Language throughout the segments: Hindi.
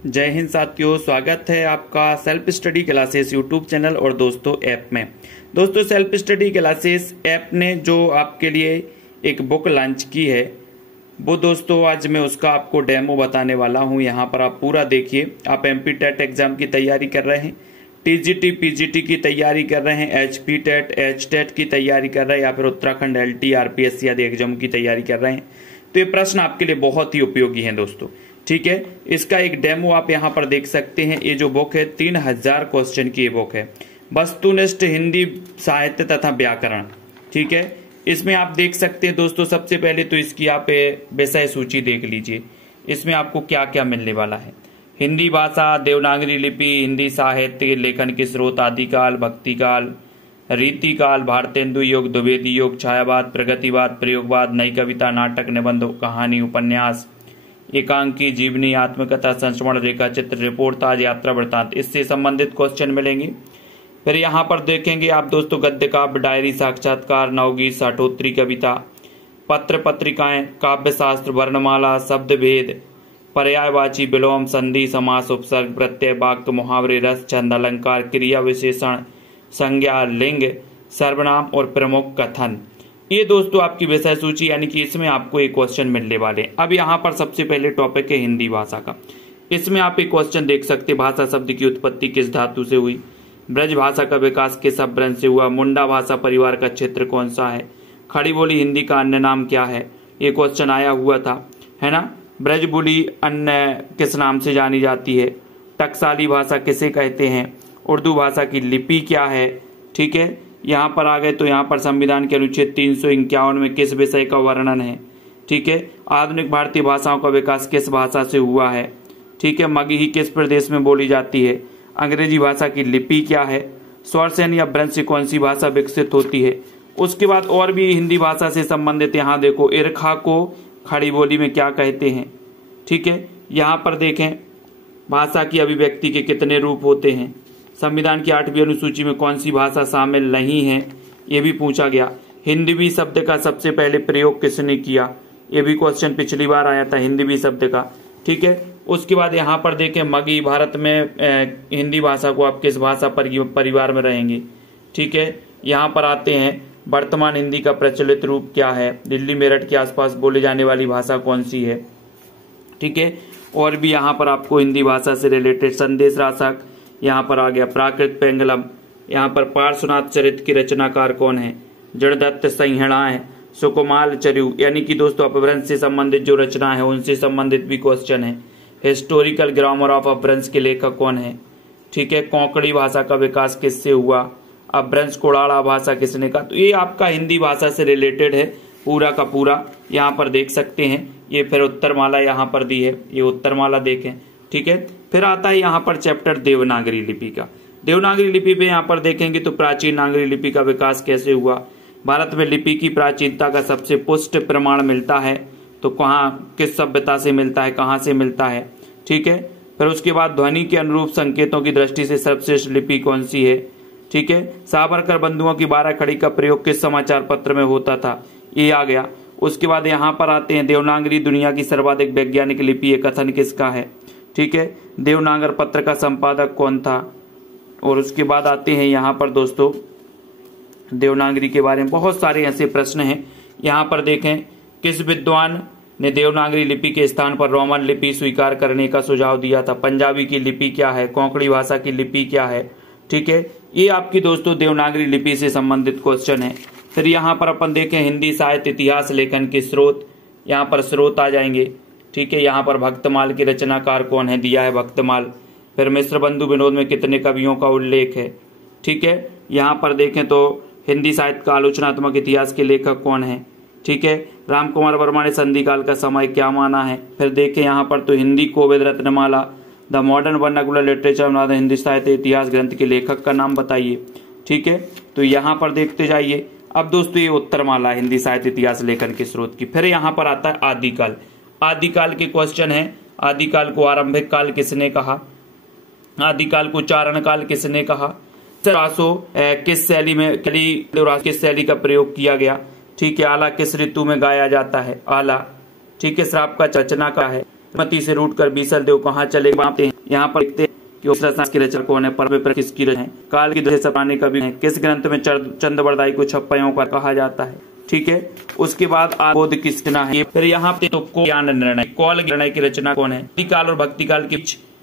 जय हिंद साथियों, स्वागत है आपका self study classes YouTube channel और दोस्तों ऐप में। दोस्तों सेल्फ स्टडी क्लासेस ऐप ने जो आपके लिए एक बुक लॉन्च की है वो दोस्तों आज मैं उसका आपको डेमो बताने वाला हूं। यहां पर आप पूरा देखिए। आप एमपी टेट एग्जाम की तैयारी कर रहे हैं, टीजीटी पीजीटी की तैयारी कर रहे हैं, एचपी टेट एच टेट की तैयारी कर रहे हैं या फिर उत्तराखंड एलटी आरपीएससी आदि एग्जाम की तैयारी कर रहे हैं तो ये प्रश्न आपके लिए बहुत ही उपयोगी है दोस्तों। ठीक है, इसका एक डेमो आप यहाँ पर देख सकते हैं। ये जो बुक है 3000 क्वेश्चन की ये बुक है, वस्तुनिष्ठ हिंदी साहित्य तथा व्याकरण। ठीक है, इसमें आप देख सकते हैं दोस्तों, सबसे पहले तो इसकी आप विषय सूची देख लीजिए। इसमें आपको क्या क्या मिलने वाला है। हिंदी भाषा, देवनागरी लिपि, हिंदी साहित्य, लेखन के स्रोत, आदिकाल, भक्तिकाल, रीतिकाल, भारतेंदु योग, द्विवेदी योग, छायावाद, प्रगतिवाद, प्रयोगवाद, नई कविता, नाटक, निबंध, कहानी, उपन्यास, एकांकी, जीवनी, आत्मकथा, संस्मरण, रेखा चित्र, रिपोर्ट, ताज, यात्रा, वृत्तांत, इससे संबंधित क्वेश्चन मिलेंगे। फिर यहाँ पर देखेंगे आप दोस्तों गद्य काव्य, डायरी, साक्षात्कार, नवगीत, साठोत्तरी, कविता, पत्र पत्रिकाएं, काव्य शास्त्र, वर्णमाला, शब्द भेद, पर्यायवाची, विलोम, संधि, समास, उपसर्ग, प्रत्यय, वाक्य, मुहावरे, रस, छंद, अलंकार, क्रिया विशेषण, संज्ञा, लिंग, सर्वनाम और प्रमुख कथन। ये दोस्तों आपकी विषय सूची, यानी कि इसमें आपको एक क्वेश्चन मिलने वाले। अब यहाँ पर सबसे पहले टॉपिक है हिंदी भाषा का। इसमें आप एक क्वेश्चन देख सकते हैं, भाषा शब्द की उत्पत्ति किस धातु से हुई, ब्रज भाषा का विकास किस अपभ्रंश से हुआ, मुंडा भाषा परिवार का क्षेत्र कौन सा है, खड़ी बोली हिंदी का अन्य नाम क्या है। ये क्वेश्चन आया हुआ था, है ना। ब्रज बोली अन्य किस नाम से जानी जाती है, टकसाली भाषा किसे कहते हैं, उर्दू भाषा की लिपि क्या है। ठीक है, यहाँ पर आ गए तो यहाँ पर संविधान के अनुच्छेद 351 में किस विषय का वर्णन है। ठीक है, आधुनिक भारतीय भाषाओं का विकास किस भाषा से हुआ है। ठीक है, मगही किस प्रदेश में बोली जाती है, अंग्रेजी भाषा की लिपि क्या है, स्वरसेन या ब्रज से कौन सी भाषा विकसित होती है। उसके बाद और भी हिंदी भाषा से संबंधित यहाँ देखो, ईरखा को खड़ी बोली में क्या कहते हैं। ठीक है, यहाँ पर देखें भाषा की अभिव्यक्ति के कितने रूप होते हैं, संविधान की 8वीं अनुसूची में कौन सी भाषा शामिल नहीं है, ये भी पूछा गया। हिंदवी शब्द का सबसे पहले प्रयोग किसने किया, ये भी क्वेश्चन पिछली बार आया था हिंदवी शब्द का। ठीक है, उसके बाद यहाँ पर देखें मगही, भारत में हिंदी भाषा को आप किस भाषा परिवार में रहेंगे। ठीक है, यहाँ पर आते हैं वर्तमान हिंदी का प्रचलित रूप क्या है, दिल्ली मेरठ के आसपास बोले जाने वाली भाषा कौन सी है। ठीक है, और भी यहाँ पर आपको हिंदी भाषा से रिलेटेड संदेश राशक, यहाँ पर आ गया प्राकृत पेंगलम, यहाँ पर पार्श्वनाथ चरित की रचनाकार कौन है, जड़दत्त संहिताएं, सुकुमाल चरयू, यानी कि दोस्तों अपभ्रंश से संबंधित जो रचना है उनसे संबंधित भी क्वेश्चन है। हिस्टोरिकल ग्रामर ऑफ अपभ्रंश के लेखक कौन है। ठीक है, कोंकणी भाषा का विकास किससे हुआ, अपभ्रंश कोड़ाड़ा भाषा किसने कहा। तो ये आपका हिंदी भाषा से रिलेटेड है पूरा का पूरा, यहाँ पर देख सकते हैं। ये फिर उत्तरमाला यहाँ पर दी है, ये उत्तरमाला देखें। ठीक है, फिर आता है यहाँ पर चैप्टर देवनागरी लिपि का। देवनागरी लिपि पे यहाँ पर देखेंगे तो प्राचीन नागरी लिपि का विकास कैसे हुआ, भारत में लिपि की प्राचीनता का सबसे पुष्ट प्रमाण मिलता है तो कहाँ किस सभ्यता से मिलता है, कहाँ से मिलता है। ठीक है, फिर उसके बाद ध्वनि के अनुरूप संकेतों की दृष्टि से सर्वश्रेष्ठ लिपि कौन सी है। ठीक है, सावरकर बंधुओं की 12 खड़ी का प्रयोग किस समाचार पत्र में होता था, ये आ गया। उसके बाद यहाँ पर आते हैं देवनागरी दुनिया की सर्वाधिक वैज्ञानिक लिपि है, कथन किसका है। ठीक है, देवनागर पत्र का संपादक कौन था। और उसके बाद आते हैं यहाँ पर दोस्तों देवनागरी के बारे में बहुत सारे ऐसे प्रश्न हैं। यहाँ पर देखें किस विद्वान ने देवनागरी लिपि के स्थान पर रोमन लिपि स्वीकार करने का सुझाव दिया था, पंजाबी की लिपि क्या है, कोंकणी भाषा की लिपि क्या है। ठीक है, ये आपकी दोस्तों देवनागरी लिपि से संबंधित क्वेश्चन है। फिर यहाँ पर अपन देखें हिंदी साहित्य इतिहास लेखन के स्रोत, यहाँ पर स्रोत आ जाएंगे। ठीक है, यहाँ पर भक्तमाल के रचनाकार कौन है, दिया है भक्तमाल। फिर मिश्र बंधु विनोद में कितने कवियों का उल्लेख है। ठीक है, यहाँ पर देखें तो हिंदी साहित्य का आलोचनात्मक इतिहास के लेखक कौन है। ठीक है, रामकुमार वर्मा ने संधि काल का समय क्या माना है। फिर देखें यहाँ पर तो Hindi Kovid Ratnamala, the modern vernacular literature of Hindi साहित्य इतिहास ग्रंथ के लेखक का नाम बताइए। ठीक है, तो यहाँ पर देखते जाइए। अब दोस्तों ये उत्तरमाला हिंदी साहित्य इतिहास लेखन के स्रोत की। फिर यहाँ पर आता है आदिकाल। आदिकाल के क्वेश्चन है, आदिकाल को आरंभिक काल किसने कहा, आदिकाल को चारण काल किसने कहा, किस शैली में किस शैली का प्रयोग किया गया। ठीक है, आला किस ऋतु में गाया जाता है, आला। ठीक है, श्राप का रचना का है, मती से रूट कर बीसल देव कहाँ चले गए। यहाँ पर देखते हैं कि उपनिषद की रचना कौन है, पर्व पर किसकी रचना है, काल की दृष्टि से पुराने कवि हैं, किस ग्रंथ में चंद्रवरदाई को छप्पयों का कहा जाता है। ठीक है, उसके बाद बोध की रचना है। फिर यहाँ पे तो ज्ञान निर्णय, कौल निर्णय की रचना कौन है। भक्ति काल और भक्ति काल के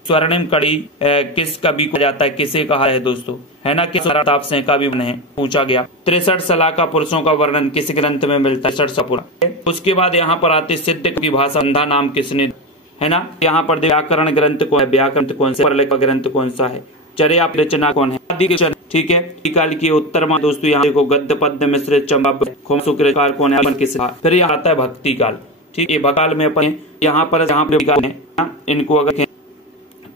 स्वर्णिम कड़ी किस कवि को जाता है, किसे कहा है दोस्तों, है ना, किस ताप से कवि बने हैं, पूछा गया। 63 सलाह का पुरुषों का वर्णन किस ग्रंथ में मिलता है, 63 उसके बाद यहाँ पर आते सिद्ध की भाषा संधा नाम किसने, है ना। यहाँ पर व्याकरण ग्रंथ कौन है, व्याकरण कौन सा, परलेख ग्रंथ कौन सा है, चर्या रचना कौन है, आदि। ठीक है, काल की उत्तर में दोस्तों यहाँ देखो गद्य पद्य मिश्रित चंबा शुक्रकार कौन है, किस। फिर यहाँ आता है भक्ति काल। ठीक है, भक्ति काल में अपन यहाँ पर इनको अगर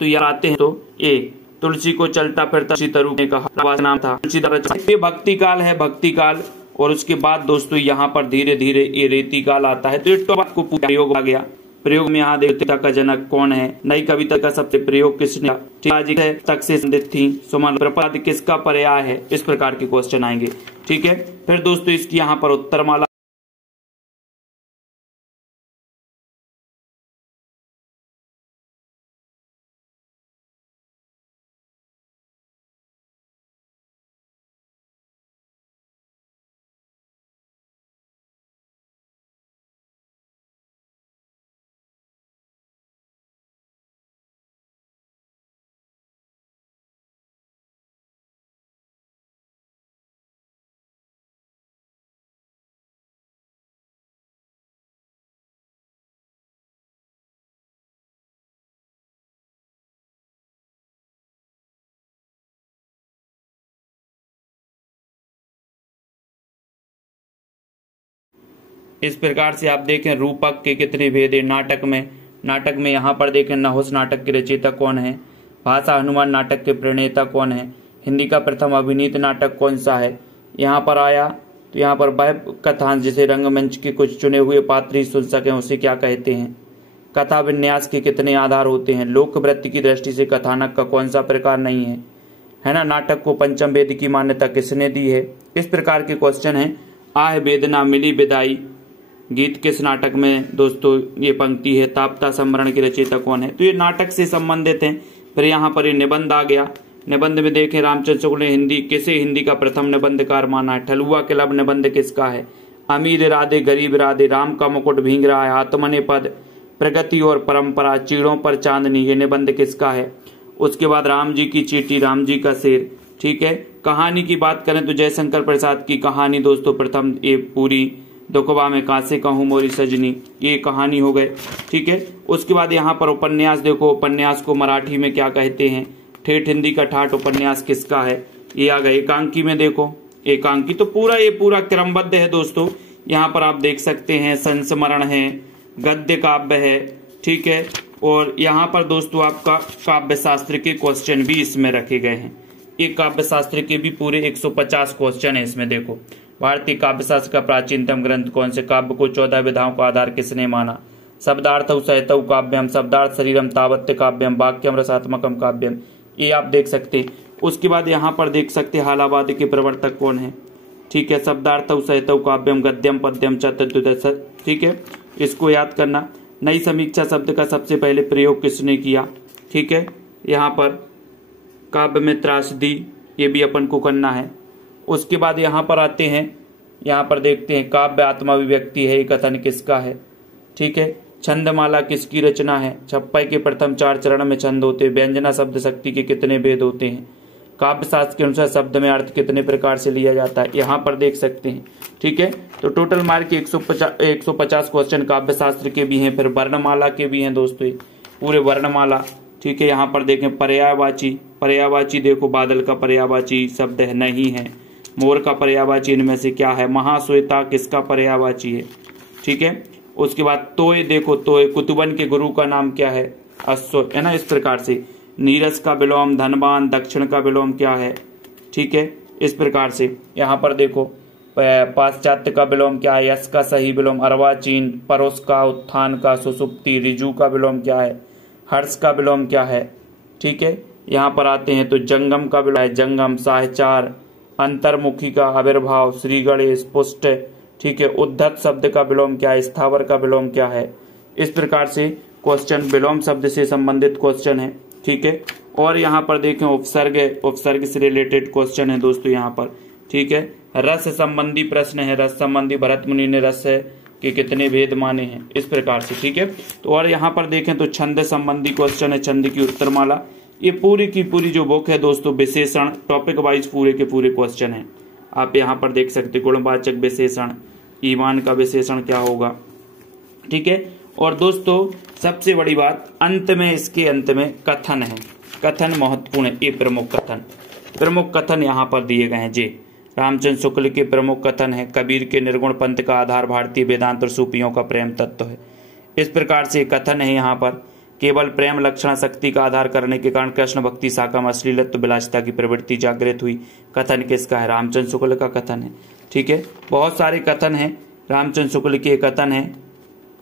तो यहाँ आते हैं तो ए तुलसी को चलता फिरता तरु ने कहा नाम था तुलसीदास। ये भक्ति काल है, भक्ति काल। और उसके बाद दोस्तों यहाँ पर धीरे धीरे ये रेती काल आता है। तो ये टॉपिक को प्रयोग आ गया। प्रयोग में यहाँ देवता का जनक कौन है, नई कविता का सबसे प्रयोग किसने, तक से संबंधित थी, सुमन प्रपद किसका पर्याय है, इस प्रकार के क्वेश्चन आएंगे। ठीक है, फिर दोस्तों इसकी यहाँ पर उत्तरमाला। इस प्रकार से आप देखें रूपक के कितने भेद है नाटक में यहाँ पर देखें नहुस नाटक के रचयिता कौन है, भाषा हनुमान नाटक के प्रणेता कौन है, हिंदी का प्रथम अभिनीत नाटक कौन सा है। यहाँ पर आया तो यहाँ पर वह कथांश जिसे रंगमंच के कुछ चुने हुए पात्र ही सुन सकें उसे क्या कहते हैं। कथा विन्यास के कितने आधार होते हैं, लोकवृत्ति की दृष्टि से कथानक का कौन सा प्रकार नहीं है ना। नाटक को पंचम वेद की मान्यता किसने दी है। इस प्रकार के क्वेश्चन है। आह वेदना मिली विदाई गीत किस नाटक में दोस्तों ये पंक्ति है, ताप्ता संवरण की रचयिता कौन है। तो ये नाटक से संबंधित है। फिर यहाँ पर ये निबंध आ गया। निबंध में देखें रामचंद्र शुक्ल ने हिंदी का प्रथम निबंधकार माना है। ठलुआ के लब निबंध किसका है, अमीर राधे गरीब राधे, राम का मुकुट भींग रहा है, आत्मने पद, प्रगति और परंपरा, चीड़ों पर चांदनी, ये निबंध किसका है। उसके बाद राम जी की चीटी, राम जी का शेर। ठीक है, कहानी की बात करें तो जयशंकर प्रसाद की कहानी दोस्तों प्रथम ये पूरी दुखबा में कासे कहूं मोरी सजनी, ये कहानी हो गए। ठीक है, उसके बाद यहाँ पर उपन्यास देखो, उपन्यास को मराठी में क्या कहते हैं, ठेठ हिंदी का ठाठ उपन्यास किसका है, ये आ गए। एकांकी में देखो, एकांकी तो ये पूरा क्रमबद्ध है दोस्तों। यहाँ पर आप देख सकते हैं संस्मरण है, गद्य काव्य है। ठीक है, और यहाँ पर दोस्तों आपका काव्य शास्त्र के क्वेश्चन भी इसमें रखे गए हैं। एक काव्य शास्त्र के भी पूरे 150 क्वेश्चन है इसमें। देखो, भारतीय काव्य शास्त्र का प्राचीनतम ग्रंथ कौन से, काव्य को 14 विधाओं का आधार किसने माना, शब्दार्थौ सहितौ काव्यम, शब्दार्थ शरीरम तावत्य काव्यम, वाक्यम रसात्मकम काव्यम, ये आप देख सकते हैं। उसके बाद यहाँ पर देख सकते हैं हालावाद के प्रवर्तक कौन है। ठीक है, शब्दार्थौ सहितौ काव्यम, गद्यम पद्यम चतुर्दश। ठीक है, इसको याद करना। नई समीक्षा शब्द का सबसे पहले प्रयोग किसने किया। ठीक है, यहाँ पर काव्य में त्रासदी, ये भी अपन को करना है। उसके बाद यहाँ पर आते हैं, यहाँ पर देखते हैं काव्य आत्माभिव्यक्ति है, कथन किसका है। ठीक है, छंदमाला किसकी रचना है, छप्पई के प्रथम 4 चरण में छंद होते हैं, व्यंजना शब्द शक्ति के कितने भेद होते हैं, काव्य शास्त्र के अनुसार शब्द में अर्थ कितने प्रकार से लिया जाता है, यहाँ पर देख सकते हैं। ठीक है, तो टोटल मार्क के 150 क्वेश्चन काव्य शास्त्र के भी हैं। फिर वर्णमाला के भी हैं दोस्तों, पूरे वर्णमाला। ठीक है, यहाँ पर देखें पर्यायवाची देखो, बादल का पर्यायवाची शब्द है नहीं है, मोर का पर्यायवाची इनमें से क्या है, महाश्वेता किसका पर्यायवाची है। ठीक है, उसके बाद तोय देखो, तोय कुतुबन के गुरु का नाम क्या है, अश्व, है ना। इस प्रकार से नीरस का विलोम धनवान, दक्षिण का विलोम क्या है। ठीक है, इस प्रकार से यहाँ पर देखो पाश्चात्य का विलोम क्या है, यश का सही विलोम अर्वाचीन, परोस का, उत्थान का, सुसुप्ति, रिजु का विलोम क्या है, हर्ष का विलोम क्या है। ठीक है, यहाँ पर आते हैं तो जंगम का विलोम है जंगम, साहचार, अंतर्मुखी का आविर्भाव, श्री गणेश, पुष्ट। ठीक है, उद्धत शब्द का विलोम क्या है, स्थावर का विलोम क्या है। इस प्रकार से क्वेश्चन, विलोम शब्द से संबंधित क्वेश्चन है, ठीक है। और यहाँ पर देखें उपसर्ग है, उपसर्ग से रिलेटेड क्वेश्चन है दोस्तों यहाँ पर, ठीक है। रस संबंधी प्रश्न है, रस संबंधी भरत मुनि ने रस के कितने भेद माने हैं, इस प्रकार से, ठीक है। तो और यहाँ पर देखें तो छंद संबंधी क्वेश्चन है, छंद की उत्तरमाला। ये पूरी की पूरी जो बुक है दोस्तों विशेषण टॉपिक वाइज पूरे के पूरे क्वेश्चन है। आप यहाँ पर देख सकते गुणवाचक विशेषण, ईमान का विशेषण क्या होगा, ठीक है। और दोस्तों सबसे बड़ी बात अंत में, इसके अंत में कथन है, कथन महत्वपूर्ण है। ये प्रमुख कथन यहाँ पर दिए गए हैं जी। रामचंद्र शुक्ल के प्रमुख कथन है, कबीर के निर्गुण पंथ का आधार भारतीय वेदांत और सूफियों का प्रेम तत्व है। इस प्रकार से कथन है यहाँ पर, केवल प्रेम लक्षण शक्ति का आधार करने के कारण कृष्ण भक्ति शाखा में अश्लीलत्व विलासिता की प्रवृत्ति जागृत हुई। कथन किसका है? रामचंद्र शुक्ल का कथन है, ठीक है। बहुत सारे कथन है, रामचंद्र शुक्ल के कथन है,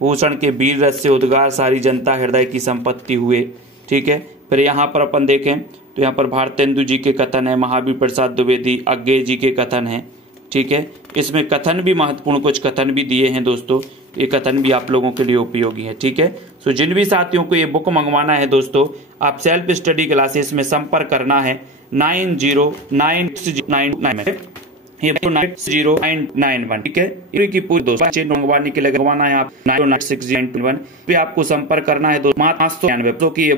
भूषण के वीर रस से उद्गार सारी जनता हृदय की संपत्ति हुए, ठीक है। फिर यहाँ पर अपन देखें तो यहाँ पर भारतेंदु जी के कथन है, महावीर प्रसाद द्विवेदी अज्ञेय जी के कथन है, ठीक है। इसमें कथन भी महत्वपूर्ण कुछ कथन भी दिए हैं दोस्तों, ये कथन भी आप लोगों के लिए उपयोगी है, ठीक है। सो जिन भी साथियों को ये बुक मंगवाना है दोस्तों, आप सेल्फ स्टडी क्लासेस में संपर्क करना है 909699 ये 9091, ठीक है। की पूरी दोस्तों मंगवाने के लिए मंगवाना है आप 909691 पे आपको संपर्क करना है दोस्तों। मात्र 599 तो की ये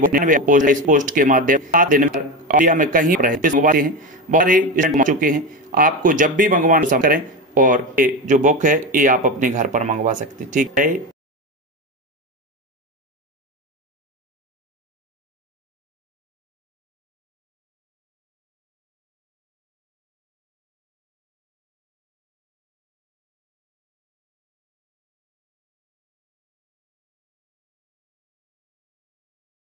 पोस्ट के माध्यम 7 दिन में इंडिया में कहीं मंगवाते हैं, बहुत चुके हैं। आपको जब भी मंगवाना करें और ये जो बुक है ये आप अपने घर पर मंगवा सकते हैं, ठीक है।